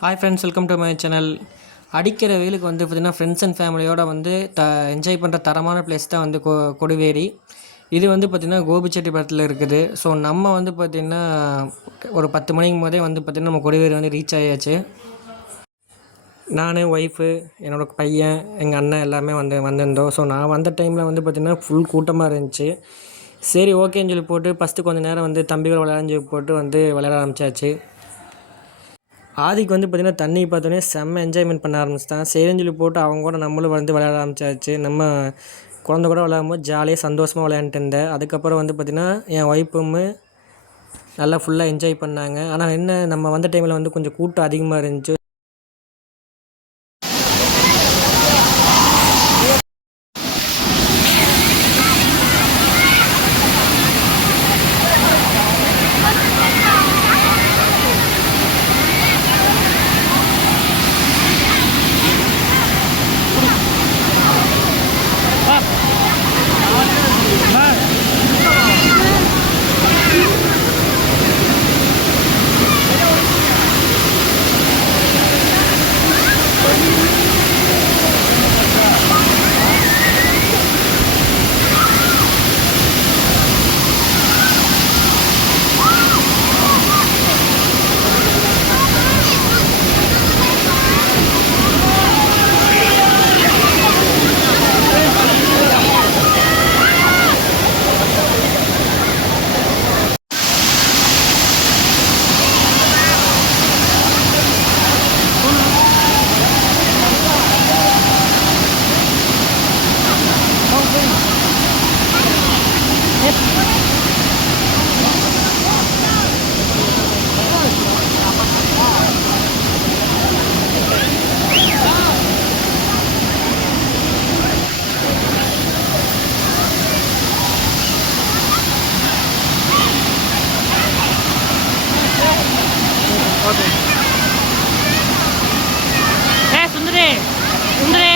Hi friends, welcome to my channel. அடிக்கிற வெயிலுக்கு வந்து பார்த்திங்கன்னா ஃப்ரெண்ட்ஸ் அண்ட் ஃபேமிலியோடு வந்து என்ஜாய் பண்ணுற தரமான பிளேஸ் தான் வந்து கொடிவேரி. இது வந்து பார்த்திங்கன்னா கோபிச்செட்டிப்பாளையத்தில் இருக்குது. ஸோ நம்ம வந்து பார்த்திங்கன்னா ஒரு 10 மணிக்கு போதே வந்து பார்த்திங்கன்னா நம்ம கொடிவேரி வந்து ரீச் ஆகியாச்சு. நான், ஒய்ஃபு, என்னோடய பையன், எங்கள் அண்ணன் எல்லாமே வந்திருந்தோம். ஸோ நான் வந்த டைமில் வந்து பார்த்திங்கன்னா ஃபுல் கூட்டமாக இருந்துச்சு. சரி ஓகேன்னு சொல்லி போட்டு ஃபஸ்ட்டு கொஞ்சம் நேரம் வந்து தம்பிகள் விளையாட போட்டு வந்து விளையாட ஆரம்பித்தாச்சு. ஆதிக்கு வந்து பார்த்திங்கன்னா தண்ணி பார்த்தோன்னே செம்ம என்ஜாய்மெண்ட் பண்ண ஆரம்பிச்சிட்டான். சரின்னு சொல்லி போட்டு அவங்க கூட நம்மளும் வந்து விளையாட ஆரம்பிச்சாச்சு. நம்ம குழந்த கூட விளையாடும்போது ஜாலியாக சந்தோஷமாக விளையாண்டுட்டு இருந்தேன். அதுக்கப்புறம் வந்து பார்த்திங்கன்னா என் ஒய்ஃபும் நல்லா ஃபுல்லாக என்ஜாய் பண்ணாங்க. ஆனால் என்ன, நம்ம வந்த டைமில் வந்து கொஞ்சம் கூட்டம் அதிகமாக இருந்துச்சு. சுந்தரே சுந்தரே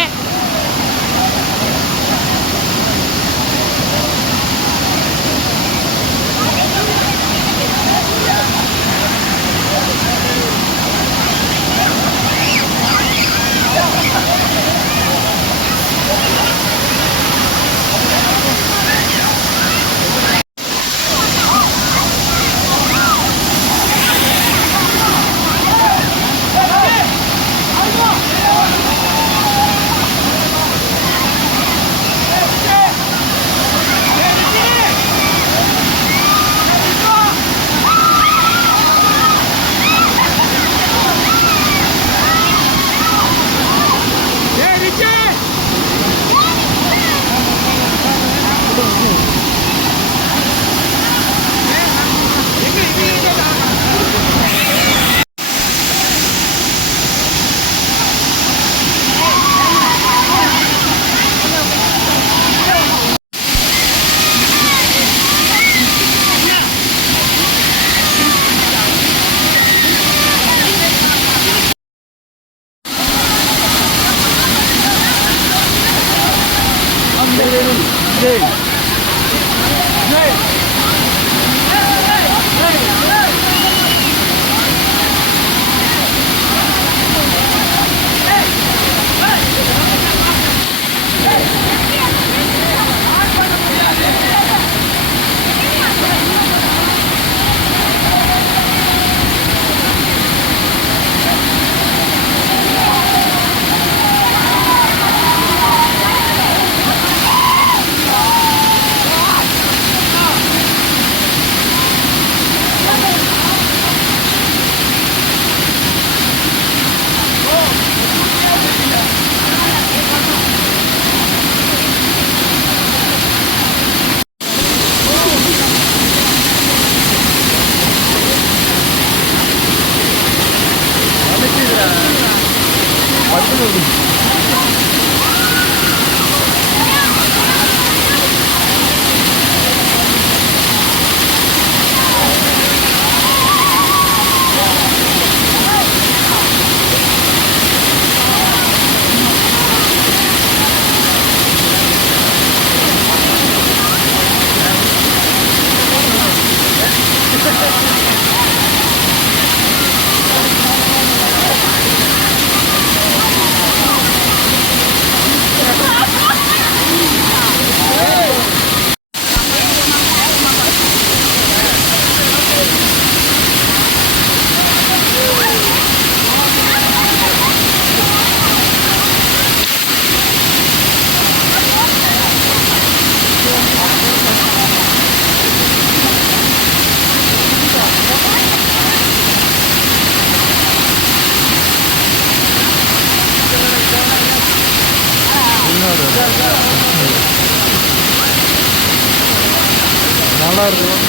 இருக்கும்.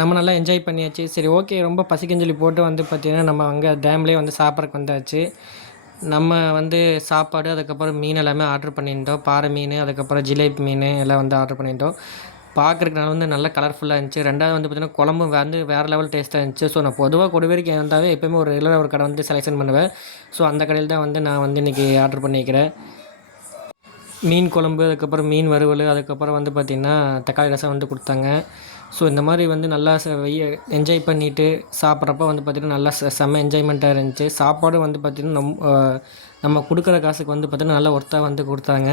நம்ம நல்லா என்ஜாய் பண்ணியாச்சு. சரி ஓகே, ரொம்ப பசிக்குன்னு சொல்லி போட்டு வந்து பார்த்திங்கன்னா நம்ம அங்கே டேம்லேயே வந்து சாப்பிட்றக்கு வந்தாச்சு. நம்ம வந்து சாப்பாடு, அதுக்கப்புறம் மீன் எல்லாமே ஆர்டர் பண்ணியிருந்தோம். பாறை மீன், அதுக்கப்புறம் ஜிலேபி மீன் எல்லாம் வந்து ஆர்டர் பண்ணியிருந்தோம். பார்க்குறக்கு நான் வந்து நல்லா கலர்ஃபுல்லாக இருந்துச்சு. ரெண்டாவது வந்து பார்த்திங்கன்னா குழம்பும் வந்து வேறு லெவல் டேஸ்ட்டாக இருந்துச்சு. ஸோ நான் பொதுவாக கொடிவேரிக்கு வந்தாவே எப்போயுமே ஒரு ரெகுலராக ஒரு கடை வந்து செலெக்ஷன் பண்ணுவேன். ஸோ அந்த கடையில் தான் வந்து நான் வந்து இன்றைக்கி ஆர்டர் பண்ணிக்கிறேன். மீன் குழம்பு, அதுக்கப்புறம் மீன் வறுவல், அதுக்கப்புறம் வந்து பார்த்திங்கன்னா தக்காளி ரசம் வந்து கொடுத்தாங்க. ஸோ இந்த மாதிரி வந்து நல்லா என்ஜாய் பண்ணிவிட்டு சாப்பிட்றப்ப வந்து பார்த்திங்கன்னா நல்லா செம்ம என்ஜாய்மெண்ட்டாக இருந்துச்சு. சாப்பாடும் வந்து பார்த்திங்கன்னா நம்ம கொடுக்குற காசுக்கு வந்து பார்த்திங்கன்னா நல்லா ஒர்த்தாக வந்து கொடுத்தாங்க.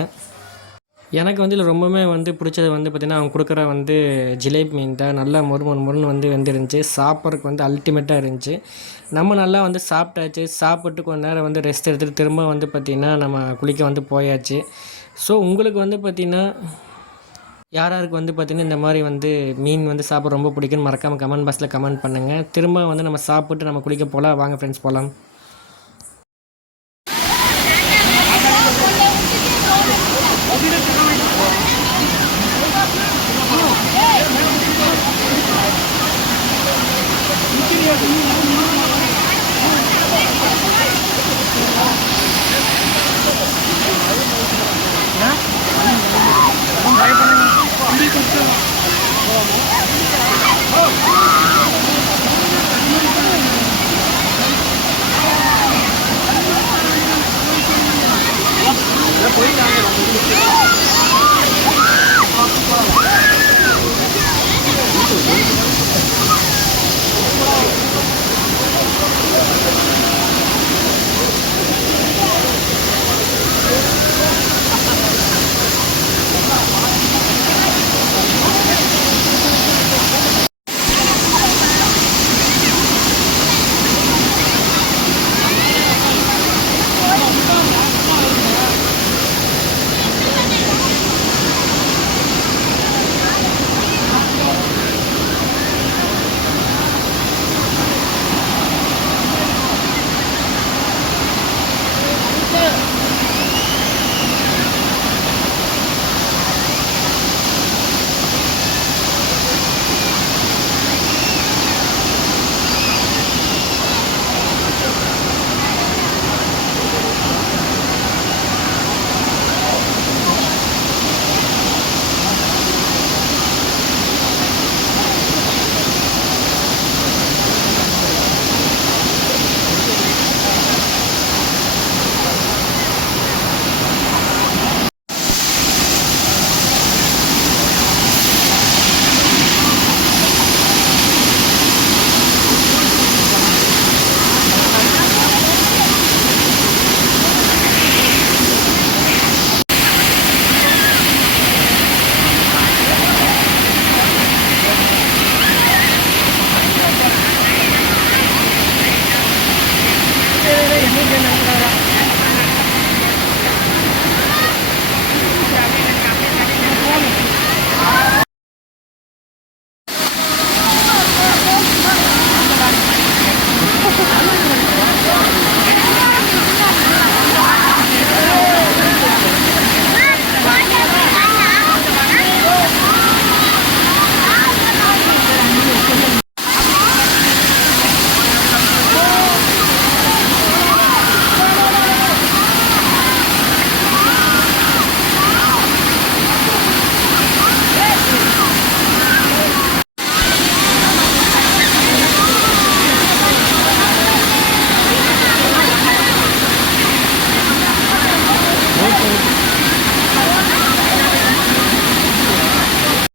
எனக்கு வந்து இதில் ரொம்பவுமே வந்து பிடிச்சது வந்து பார்த்திங்கன்னா அவங்க கொடுக்குற வந்து ஜிலேபி மீன் தான். நல்லா மொறுன்னு வந்து வெந்துருந்துச்சு. சாப்பிட்றதுக்கு வந்து அல்டிமேட்டாக இருந்துச்சு. நம்ம நல்லா வந்து சாப்பிட்டாச்சு. சாப்பிட்டு கொஞ்ச நேரம் வந்து ரெஸ்ட் எடுத்துகிட்டு திரும்ப வந்து பார்த்திங்கன்னா நம்ம குளிக்க வந்து போயாச்சு. ஸோ உங்களுக்கு வந்து பார்த்திங்கன்னா யாராருக்கு வந்து பார்த்திங்கன்னா இந்த மாதிரி வந்து மீன் வந்து சாப்பிட ரொம்ப பிடிக்குன்னு மறக்காமல் கமெண்ட் பாக்ஸில் கமெண்ட் பண்ணுங்கள். திரும்ப வந்து நம்ம சாப்பிட்டு நம்ம குளிக்க போகலாம். வாங்க ஃப்ரெண்ட்ஸ் போகலாம். என்ன